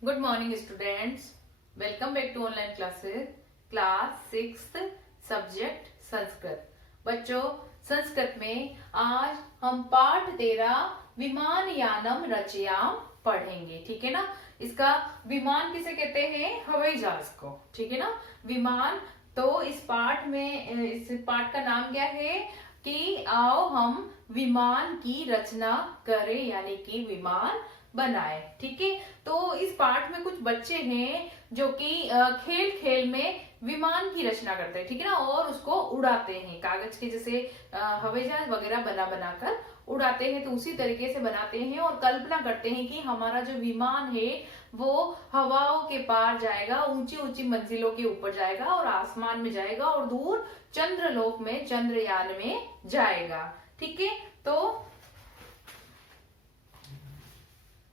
Good morning students, welcome back to online classes. Class 6 subject Sanskrit. बच्चों, संस्कृत में आज हम पाठ 13 विमान यानम रचयाम पढ़ेंगे। ठीक है ना। इसका विमान किसे कहते हैं? हवाई जहाज को। ठीक है ना। विमान। तो इस पाठ का नाम क्या है कि आओ हम विमान की रचना करें, यानी कि विमान बनाए। ठीक है। तो इस पाठ में कुछ बच्चे हैं जो कि खेल खेल में विमान की रचना करते हैं। ठीक है ना। और उसको उड़ाते हैं, कागज के जैसे हवाई जहाज वगैरह बना बनाकर उड़ाते हैं। तो उसी तरीके से बनाते हैं और कल्पना करते हैं कि हमारा जो विमान है वो हवाओं के पार जाएगा, ऊंची ऊंची मंजिलों के ऊपर जाएगा और आसमान में जाएगा और दूर चंद्रलोक में, चंद्रयान में जाएगा। ठीक है। तो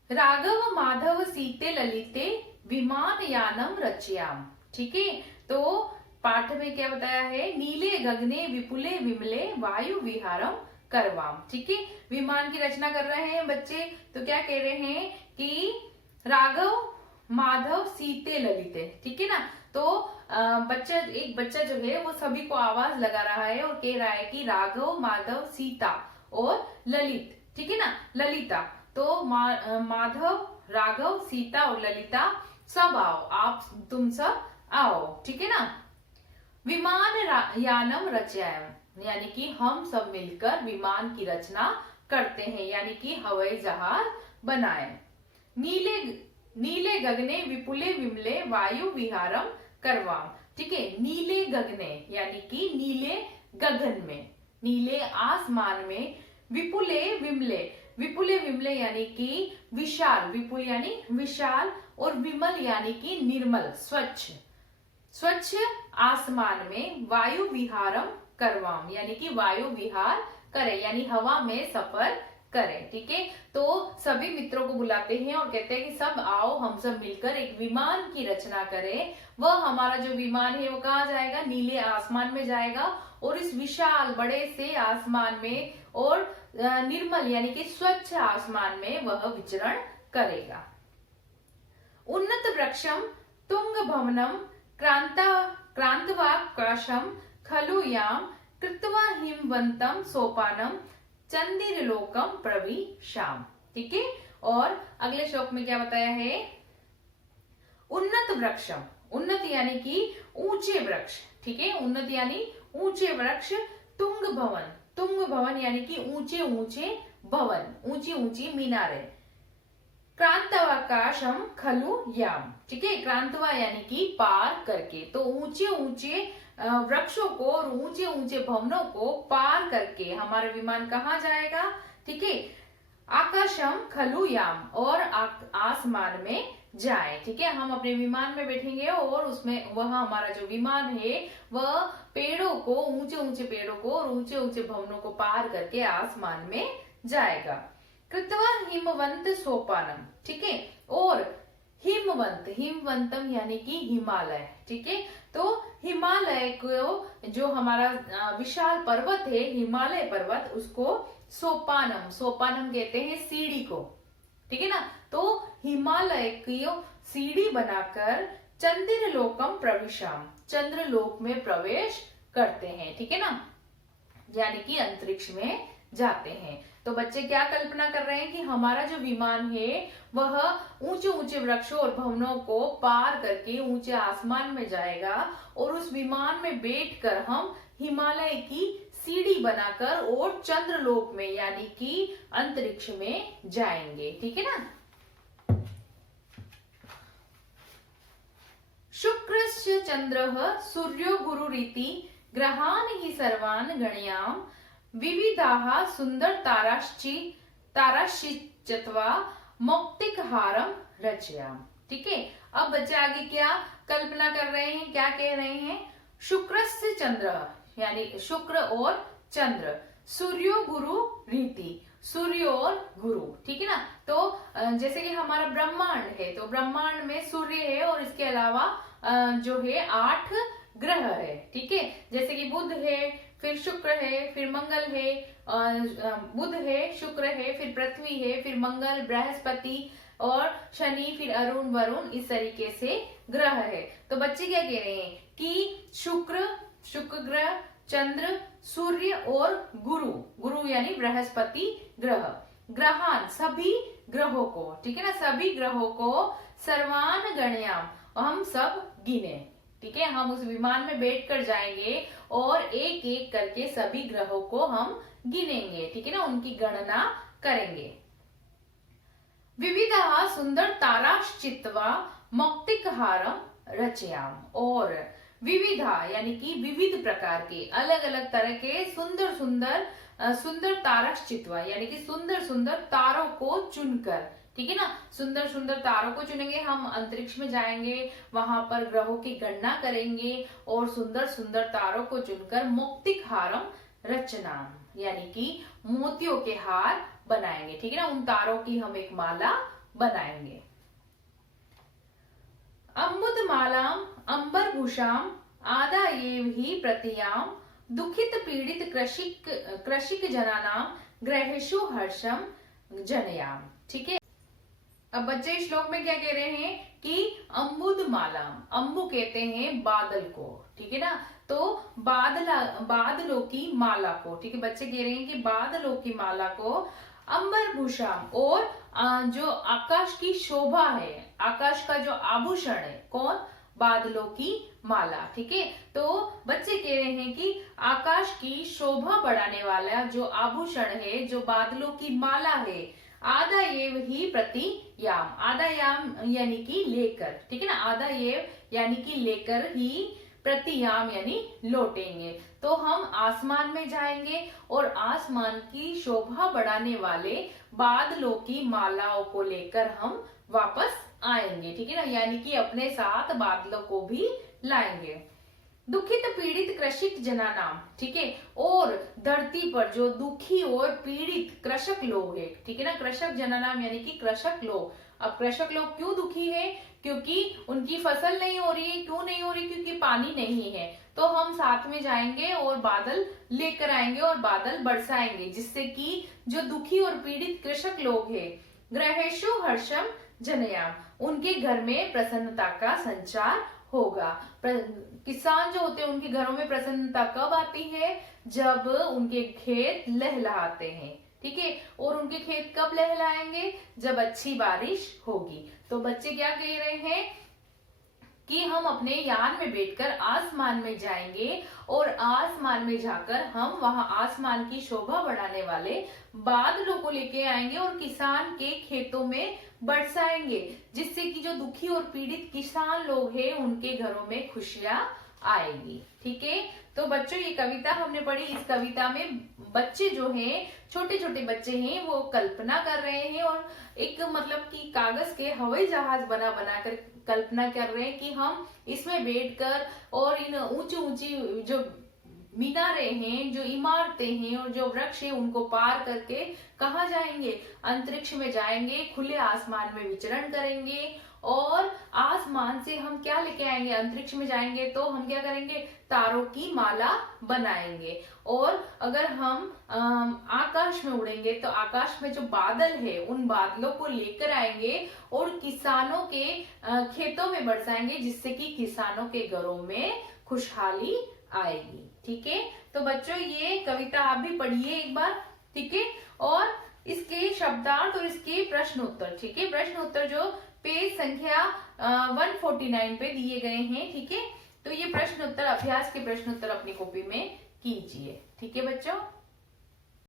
राघव माधव सीते ललिते विमान यानम रचयाम। ठीक है। तो पाठ में क्या बताया है? नीले गगने विपुले विमले वायु विहारम करवाम। ठीक है। विमान की रचना कर रहे हैं बच्चे। तो क्या कह रहे हैं कि राघव माधव सीते ललिते। ठीक है ना। तो एक बच्चा जो है वो सभी को आवाज लगा रहा है और कह रहा है कि राघव माधव सीता और ललित। ठीक है ना, ललिता। तो माधव, राघव, सीता और ललिता सब आओ, तुम सब आओ। ठीक है ना। विमान यानम रचयाम, यानी कि हम सब मिलकर विमान की रचना करते हैं, यानी कि हवाई जहाज बनाए। नीले नीले गगने विपुले विमले वायु विहारम करवाम। ठीक है। नीले गगने यानी कि नीले गगन में, नीले आसमान में, विपुले विमले, विपुले विमले यानी कि विशाल, विपुल यानी विशाल और विमल यानी कि निर्मल, स्वच्छ, स्वच्छ आसमान में वायु विहारम करवाम, यानी कि वायु विहार करे, यानी हवा में सफर करें। ठीक है। तो सभी मित्रों को बुलाते हैं और कहते हैं कि सब आओ, हम सब मिलकर एक विमान की रचना करें। वह हमारा जो विमान है वो कहाँ जाएगा? नीले आसमान में जाएगा और इस विशाल बड़े से आसमान में और निर्मल यानी कि स्वच्छ आसमान में वह विचरण करेगा। उन्नत वृक्षम तुंग भवनम क्रांतवाकाशम खलु याम कृत्वा हिमवंतम सोपानम चंदिरलोकम प्रविशाम। ठीक है। और अगले श्लोक में क्या बताया है? उन्नत वृक्षम, उन्नत यानी कि ऊंचे वृक्ष। ठीक है। उन्नत यानी ऊंचे वृक्ष। तुंग भवन, तुंग भवन यानी कि ऊंचे ऊंचे भवन, ऊंची ऊंची मीनारें। क्रांतवाकाशम खलु याम। ठीक है। क्रांतवा यानी कि पार करके। तो ऊंचे ऊंचे वृक्षों को और ऊंचे ऊंचे भवनों को पार करके हमारा विमान कहाँ जाएगा? ठीक है। आकाशम खलु याम, और आसमान में जाए। ठीक है। हम अपने विमान में बैठेंगे और उसमें वह हमारा जो विमान है वह पेड़ों को, ऊंचे ऊंचे पेड़ों को और ऊंचे ऊंचे भवनों को पार करके आसमान में जाएगा। कृत्वा हिमवंत सोपानम। ठीक है। और हिमवंत, हिमवंतम यानी कि हिमालय। ठीक है। तो हिमालय को, जो हमारा विशाल पर्वत है हिमालय पर्वत, उसको सोपानम, सोपानम कहते हैं सीढ़ी को। ठीक है ना। तो हिमालय की सीढ़ी बनाकर चंद्रलोकम प्रविशाम, चंद्रलोक में प्रवेश करते हैं। ठीक है ना, यानी कि अंतरिक्ष में जाते हैं। तो बच्चे क्या कल्पना कर रहे हैं कि हमारा जो विमान है वह ऊंचे ऊंचे वृक्षों और भवनों को पार करके ऊंचे आसमान में जाएगा और उस विमान में बैठकर हम हिमालय की सीढ़ी बनाकर और चंद्रलोक में यानी कि अंतरिक्ष में जाएंगे। ठीक है ना। शुक्रस्य चंद्रः सूर्यो गुरुरिति ग्रहान् हि सर्वान् गणयाम विविधाः सुंदर ताराश्चित्वा मौक्तिकहारम रचयाम। ठीक है। अब बच्चे आगे क्या कल्पना कर रहे हैं, क्या कह रहे हैं? शुक्रस्य चंद्र यानी शुक्र और चंद्र, सूर्यो गुरु रीति, सूर्य और गुरु। ठीक है ना। तो जैसे कि हमारा ब्रह्मांड है, तो ब्रह्मांड में सूर्य है और इसके अलावा जो है 8 ग्रह है। ठीक है। जैसे कि बुध है, फिर शुक्र है, फिर मंगल है, बुध है, शुक्र है, फिर पृथ्वी है, फिर मंगल, बृहस्पति, और शनि, फिर अरुण, वरुण, इस तरीके से ग्रह है। तो बच्चे क्या कह रहे हैं कि शुक्र ग्रह, चंद्र, सूर्य और गुरु यानी बृहस्पति ग्रह, ग्रहान सभी ग्रहों को, ठीक है ना, सभी ग्रहों को सर्वान गणयाम, हम सब गिने, ठीक है। हम उस विमान में बैठकर जाएंगे और एक एक करके सभी ग्रहों को हम गिनेंगे, ठीक है ना, उनकी गणना करेंगे। विविधा सुंदर ताराश्चित्वा मौक्तिकहारम रचयाम, और विविधा यानी कि विविध प्रकार के, अलग अलग तरह के सुंदर ताराश्चित्वा यानी कि सुंदर सुंदर तारों को चुनकर, ठीक है ना, सुंदर सुंदर तारों को चुनेंगे। हम अंतरिक्ष में जाएंगे, वहां पर ग्रहों की गणना करेंगे और सुंदर सुंदर तारों को चुनकर मौक्तिकहारम रचना यानी कि मोतियों के हार बनाएंगे, ठीक है ना, उन तारों की हम एक माला बनाएंगे। अम्बुदमालाम अंबरभूषाम आदायेव ही प्रतियाम दुखित पीड़ित कृषिक जनानाम ग्रहेषु हर्षम जनयाम, ठीक है। अब बच्चे इस श्लोक में क्या कह रहे हैं कि अम्बुदमालाम, अम्बु कहते हैं बादल को, ठीक है ना, तो बादलों की माला को, ठीक है, बच्चे कह रहे हैं कि बादलों की माला को अंबरभूषाम, और जो आकाश की शोभा है, आकाश का जो आभूषण है, कौन, बादलों की माला, ठीक है। तो बच्चे कह रहे हैं कि आकाश की शोभा बढ़ाने वाला जो आभूषण है, जो बादलों की माला है, आदायेव ही प्रतियाम, आदायाम यानी कि लेकर, ठीक है ना, आदायेव यानी कि लेकर ही प्रतियाम यानी लौटेंगे। तो हम आसमान में जाएंगे और आसमान की शोभा बढ़ाने वाले बादलों की मालाओं को लेकर हम वापस आएंगे, ठीक है ना, यानी कि अपने साथ बादलों को भी लाएंगे। दुखित पीड़ित कृषिक जना नाम, ठीक है, और धरती पर जो दुखी और पीड़ित कृषक लोग हैं, ठीक है ना, कृषक जना नाम यानी कि कृषक लोग। अब कृषक लोग क्यों दुखी है, क्योंकि उनकी फसल नहीं हो रही है। क्यों नहीं हो रही, क्योंकि पानी नहीं है। तो हम साथ में जाएंगे और बादल लेकर आएंगे और बादल बरसाएंगे, जिससे कि जो दुखी और पीड़ित कृषक लोग हैं, ग्रहेषु हर्षम जनयाम, उनके घर में प्रसन्नता का संचार होगा। किसान जो होते हैं उनके घरों में प्रसन्नता कब आती है, जब उनके खेत लहलहाते हैं, ठीक है, और उनके खेत कब लहलाएंगे, जब अच्छी बारिश होगी। तो बच्चे क्या कह रहे हैं कि हम अपने यान में बैठकर आसमान में जाएंगे और आसमान में जाकर हम वहां आसमान की शोभा बढ़ाने वाले बादलों को लेके आएंगे और किसान के खेतों में बरसाएंगे, जिससे कि जो दुखी और पीड़ित किसान लोग हैं उनके घरों में खुशियां आएगी, ठीक है। तो बच्चों ये कविता हमने पढ़ी। इस कविता में बच्चे जो हैं, छोटे छोटे बच्चे हैं, वो कल्पना कर रहे हैं और एक मतलब कि कागज के हवाई जहाज बनाकर कल्पना कर रहे हैं कि हम इसमें बैठकर और इन ऊंची जो मीनारें हैं, जो इमारतें हैं और जो वृक्ष है, उनको पार करके कहाँ जाएंगे, अंतरिक्ष में जाएंगे, खुले आसमान में विचरण करेंगे और आसमान से हम क्या लेके आएंगे, अंतरिक्ष में जाएंगे तो हम क्या करेंगे, तारों की माला बनाएंगे। और अगर हम आकाश में उड़ेंगे तो आकाश में जो बादल है उन बादलों को लेकर आएंगे और किसानों के खेतों में बरसाएंगे, जिससे कि किसानों के घरों में खुशहाली आएगी, ठीक है। तो बच्चों ये कविता आप भी पढ़िए एक बार, ठीक है, और इसके शब्दार्थ और इसके प्रश्न उत्तर, ठीक है, प्रश्न उत्तर जो पेज संख्या 149 पे दिए गए हैं, ठीक है। तो ये प्रश्न उत्तर, अभ्यास के प्रश्न उत्तर अपनी कॉपी में कीजिए, ठीक है बच्चों।